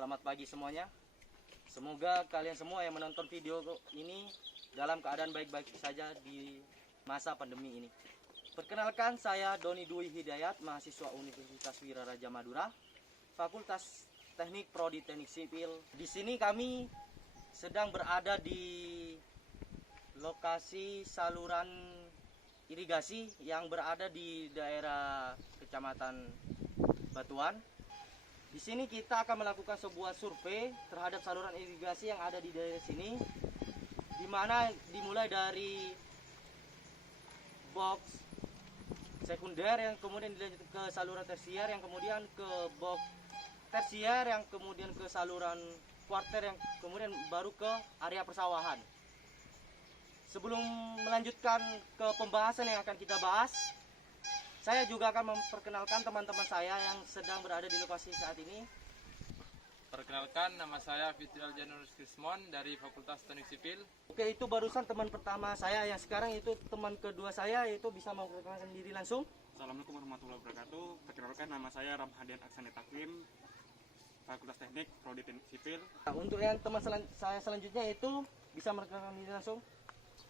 Selamat pagi semuanya. Semoga kalian semua yang menonton video ini dalam keadaan baik-baik saja di masa pandemi ini. Perkenalkan, saya Doni Dwi Hidayat, mahasiswa Universitas Wiraraja Madura, Fakultas Teknik Prodi Teknik Sipil. Di sini kami sedang berada di lokasi saluran irigasi yang berada di daerah Kecamatan Batuan. Di sini kita akan melakukan sebuah survei terhadap saluran irigasi yang ada di daerah sini, di mana dimulai dari box sekunder yang kemudian dilanjut ke saluran tersier, yang kemudian ke box tersier, yang kemudian ke saluran kuarter, yang kemudian baru ke area persawahan. Sebelum melanjutkan ke pembahasan yang akan kita bahas, saya juga akan memperkenalkan teman-teman saya yang sedang berada di lokasi saat ini. Perkenalkan, nama saya Fitrial Janurus Krismon dari Fakultas Teknik Sipil. Oke, itu barusan teman pertama saya, yang sekarang itu teman kedua saya, yaitu bisa memperkenalkan diri langsung. Assalamualaikum warahmatullahi wabarakatuh. Perkenalkan, nama saya Ramhadian Aksani Taklim, Fakultas Teknik Prodi Teknik Sipil. Nah, untuk yang teman saya selanjutnya itu bisa memperkenalkan diri langsung.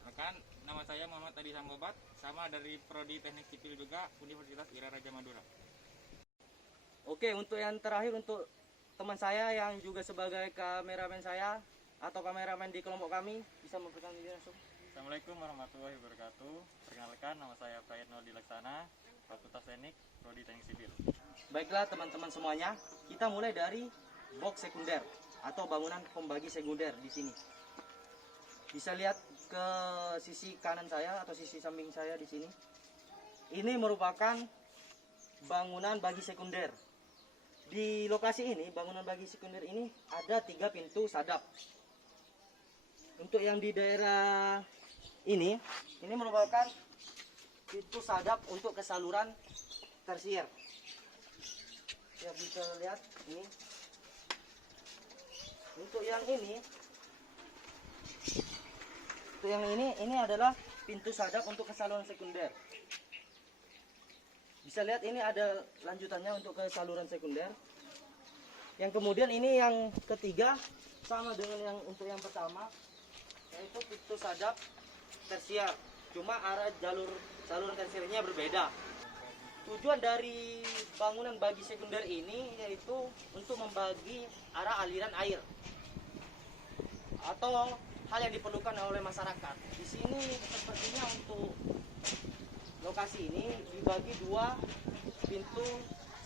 Rekan, nama saya Muhammad Adi Sambobat, sama dari Prodi Teknik Sipil juga Universitas Wiraraja Madura. Oke, untuk yang terakhir, untuk teman saya yang juga sebagai kameramen saya atau kameramen di kelompok kami, bisa memperkenalkan diri langsung. Assalamualaikum warahmatullahi wabarakatuh. Perkenalkan, nama saya Prayitno Dilaksana, Fakultas Teknik Prodi Teknik Sipil. Baiklah teman-teman semuanya, kita mulai dari box sekunder atau bangunan pembagi sekunder di sini. Bisa lihat ke sisi kanan saya atau sisi samping saya di sini. Ini merupakan bangunan bagi sekunder. Di lokasi ini, bangunan bagi sekunder ini ada 3 pintu sadap. Untuk yang di daerah ini merupakan pintu sadap untuk ke saluran tersier. Ya, bisa lihat ini. Untuk yang ini adalah pintu sadap untuk ke saluran sekunder. Bisa lihat ini ada lanjutannya untuk ke saluran sekunder. Yang kemudian ini yang ketiga sama dengan yang untuk yang pertama, yaitu pintu sadap tersier. Cuma arah saluran tersiernya berbeda. Tujuan dari bangunan bagi sekunder ini yaitu untuk membagi arah aliran air atau hal yang diperlukan oleh masyarakat. Di sini sepertinya untuk lokasi ini dibagi 2 pintu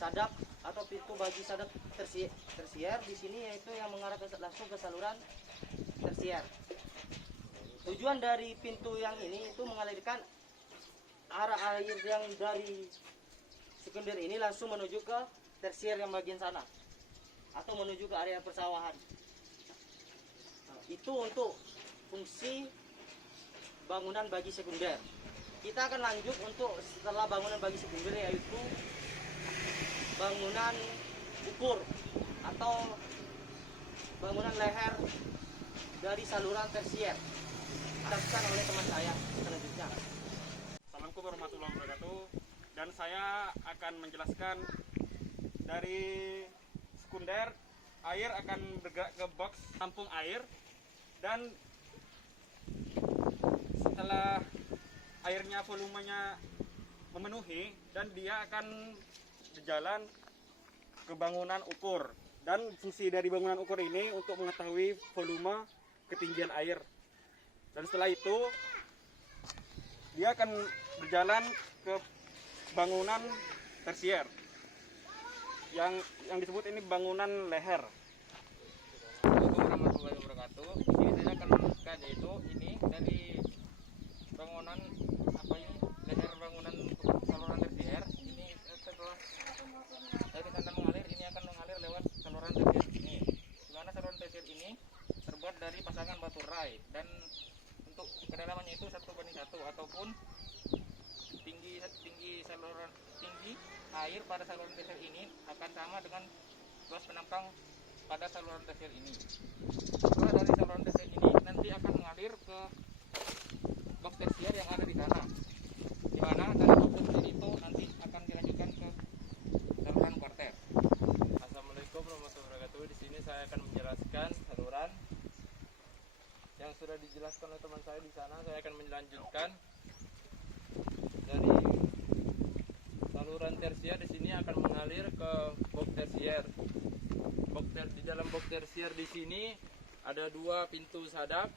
sadap atau pintu bagi sadap tersier di sini, yaitu yang mengarah langsung ke saluran tersier. Tujuan dari pintu yang ini itu mengalirkan arah air yang dari sekunder ini langsung menuju ke tersier yang bagian sana atau menuju ke area persawahan. Itu untuk fungsi bangunan bagi sekunder. Kita akan lanjut untuk setelah bangunan bagi sekunder, yaitu bangunan ukur atau bangunan leher dari saluran tersier. Dilakukan oleh teman saya selanjutnya. Assalamualaikum warahmatullahi wabarakatuh. Dan saya akan menjelaskan dari sekunder, air akan bergerak ke box tampung air, dan setelah airnya volumenya memenuhi, dan dia akan berjalan ke bangunan ukur. Dan fungsi dari bangunan ukur ini untuk mengetahui volume ketinggian air. Dan setelah itu dia akan berjalan ke bangunan tersier yang disebut ini bangunan leher. Assalamualaikum warahmatullahi wabarakatuh. Di sini saya akan menjelaskan, yaitu ini dari bangunan leher bangunan saluran tersier. Ini setelah dari sana mengalir, ini akan mengalir lewat saluran tersier ini. Di mana saluran tersier ini terbuat dari pasangan batu rai, dan untuk kedalamannya itu 1:1, ataupun tinggi air pada saluran tersier ini akan sama dengan luas penampang pada saluran tersier ini. Setelah dari saluran tersier ini nanti akan mengalir ke box tersier yang ada di sana, di mana dari box tersier itu nanti akan dilanjutkan ke saluran kuarter. Assalamualaikum warahmatullahi wabarakatuh. sini saya akan menjelaskan saluran yang sudah dijelaskan oleh teman saya di sana. Saya akan melanjutkan dari saluran tersier. Di sini akan mengalir ke box tersier. Di dalam box tersier di sini ada 2 pintu sadap.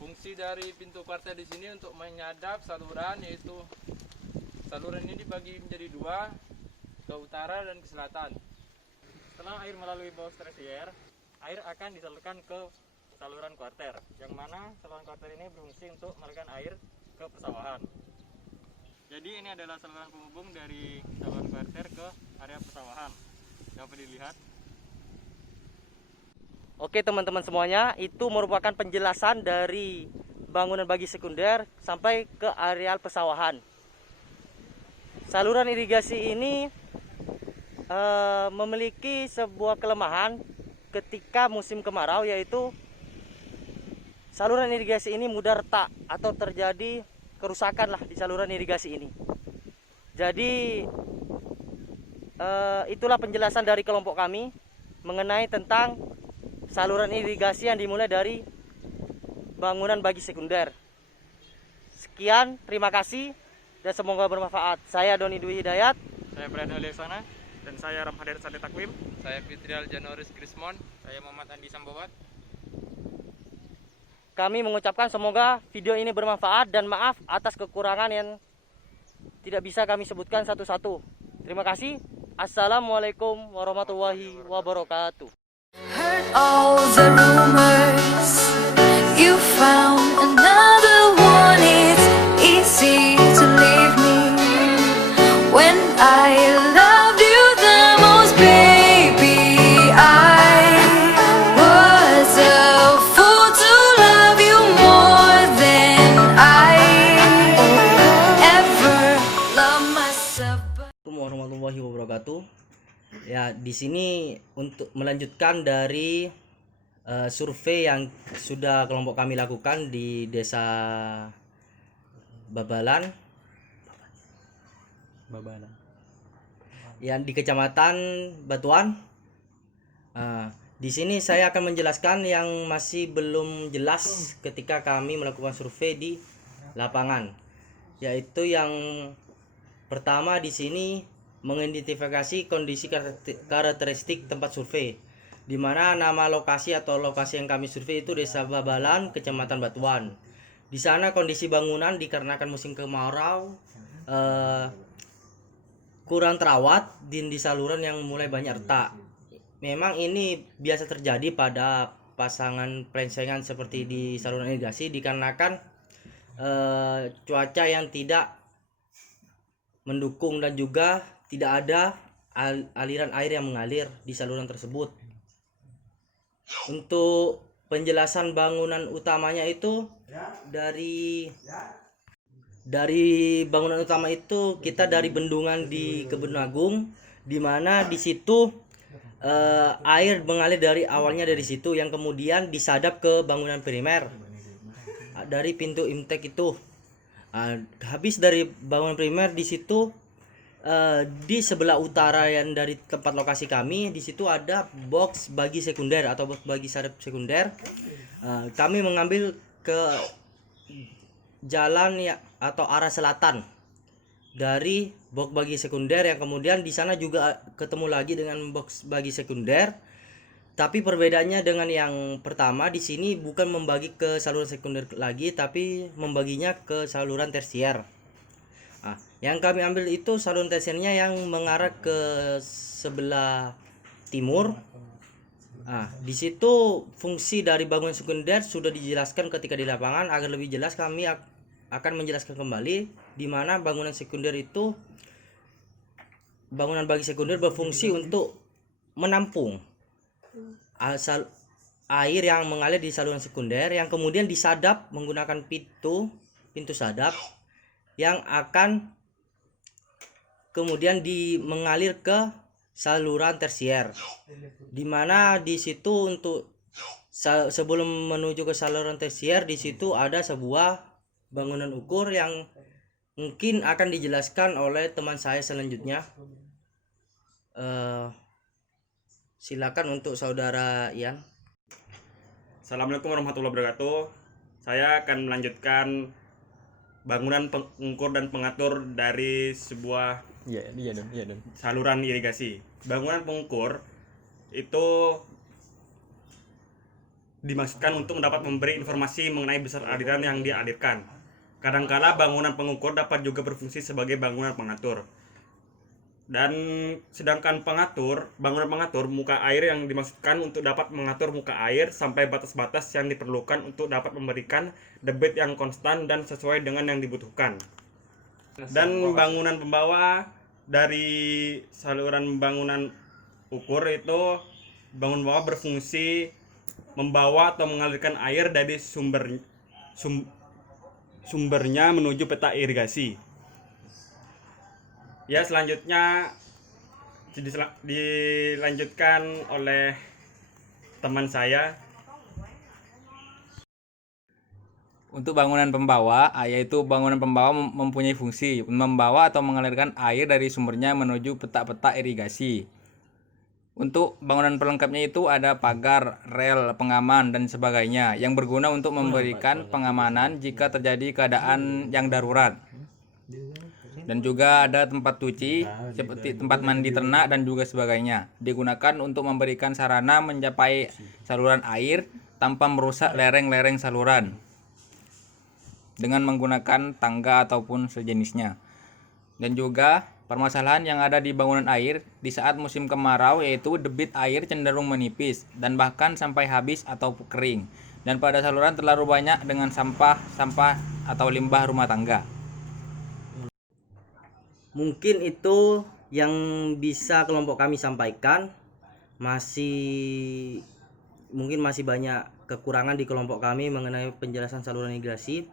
Fungsi dari pintu kuarter di sini untuk menyadap saluran, yaitu saluran ini dibagi menjadi 2, ke utara dan ke selatan. Setelah air melalui box tersier, air akan disalurkan ke saluran kuarter, yang mana saluran kuarter ini berfungsi untuk mengalirkan air ke persawahan. Jadi ini adalah saluran penghubung dari saluran kuarter ke area persawahan. Dapat dilihat. Oke teman-teman semuanya, itu merupakan penjelasan dari bangunan bagi sekunder sampai ke areal persawahan. Saluran irigasi ini memiliki sebuah kelemahan ketika musim kemarau, yaitu saluran irigasi ini mudah retak atau terjadi kerusakan lah di saluran irigasi ini. Jadi itulah penjelasan dari kelompok kami mengenai tentang saluran irigasi yang dimulai dari bangunan bagi sekunder. Sekian, terima kasih dan semoga bermanfaat. Saya Doni Dwi Hidayat. Saya Brian Aliaksana. Dan saya Ramhadir Sade Takwim. Saya Fitrial Janoris Krismon. Saya Muhammad Andi Sambawat. Kami mengucapkan semoga video ini bermanfaat dan maaf atas kekurangan yang tidak bisa kami sebutkan satu-satu. Terima kasih. Assalamualaikum warahmatullahi wabarakatuh. Heard all the rumors, you found another one. It's easy to leave me when I loved you the most, baby. I was a fool to love you more than I ever loved myself. Assalamualaikum warahmatullahi wabarakatuh. Ya, di sini untuk melanjutkan dari survei yang sudah kelompok kami lakukan di Desa Babalan yang di Kecamatan Batuan. Di sini saya akan menjelaskan yang masih belum jelas ketika kami melakukan survei di lapangan, yaitu yang pertama di sini mengidentifikasi kondisi karakteristik tempat survei, di mana nama lokasi atau lokasi yang kami survei itu Desa Babalan, Kecamatan Batuan. Di sana kondisi bangunan dikarenakan musim kemarau kurang terawat di saluran yang mulai banyak retak. Memang ini biasa terjadi pada pasangan pelencengan seperti di saluran irigasi dikarenakan cuaca yang tidak mendukung dan juga tidak ada aliran air yang mengalir di saluran tersebut. Untuk penjelasan bangunan utamanya itu dari bangunan utama itu kita dari bendungan di Kebun Agung, di mana di situ air mengalir dari awalnya dari situ yang kemudian disadap ke bangunan primer dari pintu imtek itu. Habis dari bangunan primer di situ di sebelah utara yang dari tempat lokasi kami, di situ ada box bagi sekunder atau box bagi sadap sekunder. Kami mengambil ke jalan ya atau arah selatan dari box bagi sekunder, yang kemudian di sana juga ketemu lagi dengan box bagi sekunder. Tapi perbedaannya dengan yang pertama, di sini bukan membagi ke saluran sekunder lagi, tapi membaginya ke saluran tersier. Yang kami ambil itu saluran tersiernya yang mengarah ke sebelah timur. Di situ fungsi dari bangunan sekunder sudah dijelaskan ketika di lapangan. Agar lebih jelas kami akan menjelaskan kembali di mana bangunan sekunder itu, bangunan bagi sekunder berfungsi untuk menampung air yang mengalir di saluran sekunder yang kemudian disadap menggunakan pintu sadap yang akan kemudian mengalir ke saluran tersier, di mana di situ untuk sebelum menuju ke saluran tersier di situ ada sebuah bangunan ukur yang mungkin akan dijelaskan oleh teman saya selanjutnya. Silakan untuk saudara Ian. Assalamualaikum warahmatullahi wabarakatuh. Saya akan melanjutkan bangunan pengukur dan pengatur dari sebuah saluran irigasi. Bangunan pengukur itu dimaksudkan untuk dapat memberi informasi mengenai besar aliran yang dialirkan. Kadangkala bangunan pengukur dapat juga berfungsi sebagai bangunan pengatur. Dan sedangkan bangunan pengatur muka air yang dimaksudkan untuk dapat mengatur muka air sampai batas-batas yang diperlukan untuk dapat memberikan debit yang konstan dan sesuai dengan yang dibutuhkan. Dan bangunan pembawa dari saluran bangunan ukur itu bangunan pembawa berfungsi membawa atau mengalirkan air dari sumbernya menuju peta irigasi. Ya, selanjutnya dilanjutkan oleh teman saya. Untuk bangunan pembawa, yaitu bangunan pembawa mempunyai fungsi membawa atau mengalirkan air dari sumbernya menuju peta-peta irigasi. Untuk bangunan pelengkapnya itu ada pagar, rel, pengaman, dan sebagainya yang berguna untuk memberikan pengamanan jika terjadi keadaan yang darurat. Dan juga ada tempat cuci seperti tempat mandi ternak dan juga sebagainya, digunakan untuk memberikan sarana mencapai saluran air tanpa merusak lereng-lereng saluran dengan menggunakan tangga ataupun sejenisnya. Dan juga permasalahan yang ada di bangunan air di saat musim kemarau yaitu debit air cenderung menipis dan bahkan sampai habis atau kering, dan pada saluran terlalu banyak dengan sampah atau limbah rumah tangga. Mungkin itu yang bisa kelompok kami sampaikan. Mungkin masih banyak kekurangan di kelompok kami mengenai penjelasan saluran irigasi.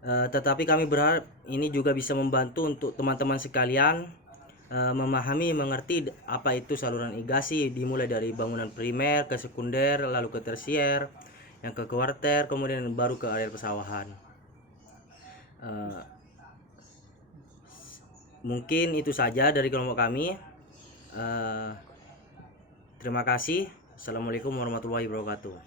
Tetapi kami berharap ini juga bisa membantu untuk teman-teman sekalian memahami, mengerti apa itu saluran irigasi, dimulai dari bangunan primer ke sekunder, lalu ke tersier, yang ke kuarter, kemudian baru ke area persawahan. Mungkin itu saja dari kelompok kami. Terima kasih. Assalamualaikum warahmatullahi wabarakatuh.